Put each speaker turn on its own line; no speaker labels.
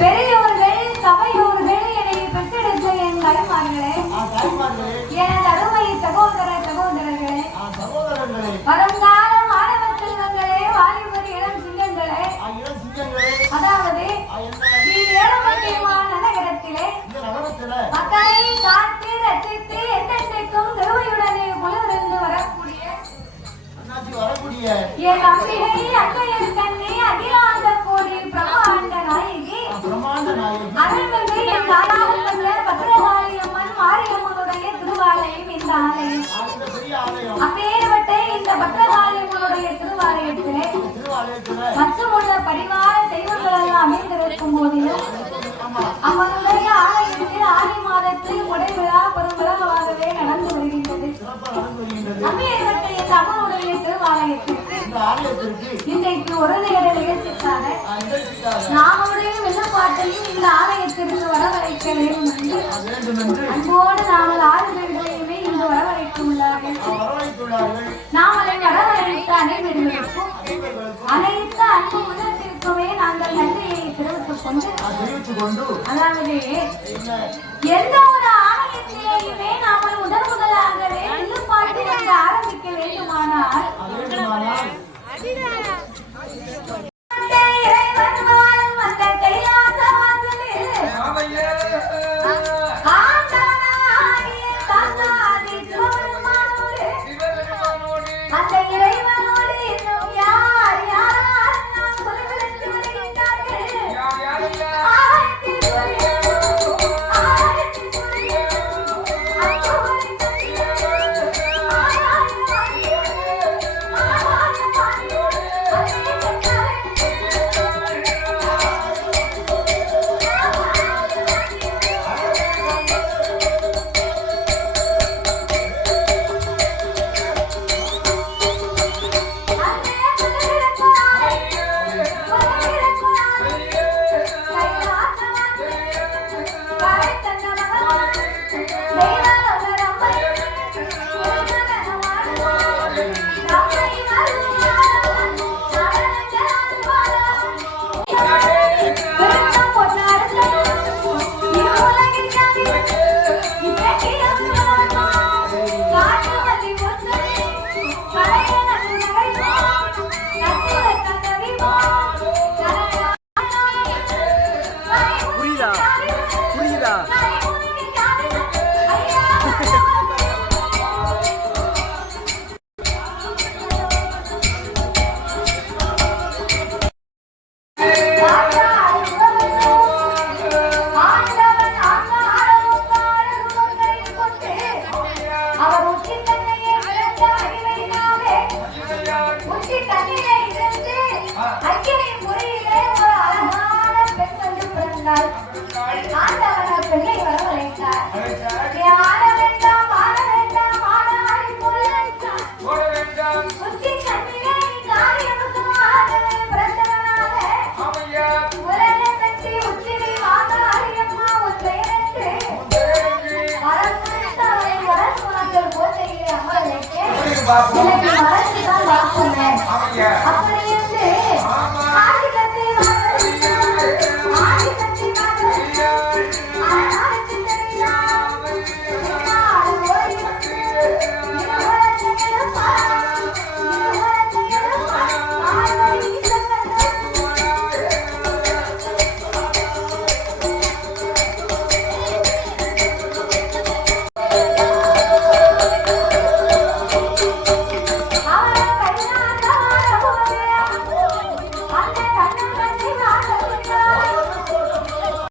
பெரியோர்கள் சபையோர்கள் என்னை பெற்றெடுத்த என் தாய்மார்களே எனது அருமை சகோதர சகோதரர்களே. அப்பேற்பட்ட இந்த அம்மனுடைய திருவாலயத்திலே
திருவாலயத்துல
மற்றுமுள்ள பரிவார தெய்வங்கள் எல்லாம் அமைந்திருக்கும் போதிலும்
ஆமா
அம்மனுடைய ஆலயத்தில் ஆடி மாதத்தில் உடை விழா பெருவிழாவாகவே நடந்து வருகின்றது. அப்பேற்பட்ட இந்த அம்மனுடைய திருவாலயத்திற்கு இன்றைக்கு ஒரு நேர நிகழ்ச்சிக்காக நாமளுடைய விண்ணப்பாட்டையும் இந்த ஆலயத்திற்கு வரவழைக்க வேண்டும் என்று அன்போடு நாங்கள் நாமளை அனைவர்களுக்கும் அனைத்து அன்பு உள்ளத்திற்குமே நாங்கள் நன்றியை தெரிவித்துக் கொண்டு
ஆ, தெரிவித்துக் கொண்டு
அதாவது எந்த ஒரு ஆலயத்திலேயுமே நாமல் முதல் முதலாகவே ஆரம்பிக்க வேண்டுமானால் Thank you. அக்கினி முறையிலே ஒரு அழகான பெண் வந்து பிறந்தாள். ஆண்டவன பெண்ணை வரவழைத்தார். ஆட வேண்டாம் ஆட வேண்டாம் ஆட ஆடி பொருளைத்தான் உச்சி தண்ணிலே நீ காரியமுகமாகவே பிறந்தவனாக. உலக சக்தி உச்சினி மாதாரியம்மா உன் பெயரென்று மரம் வளர்ந்து உனக்கு போதையிலே அமரவைக்க எனக்கு மறந்துதான் வாக்குனேன் அப்படி என்று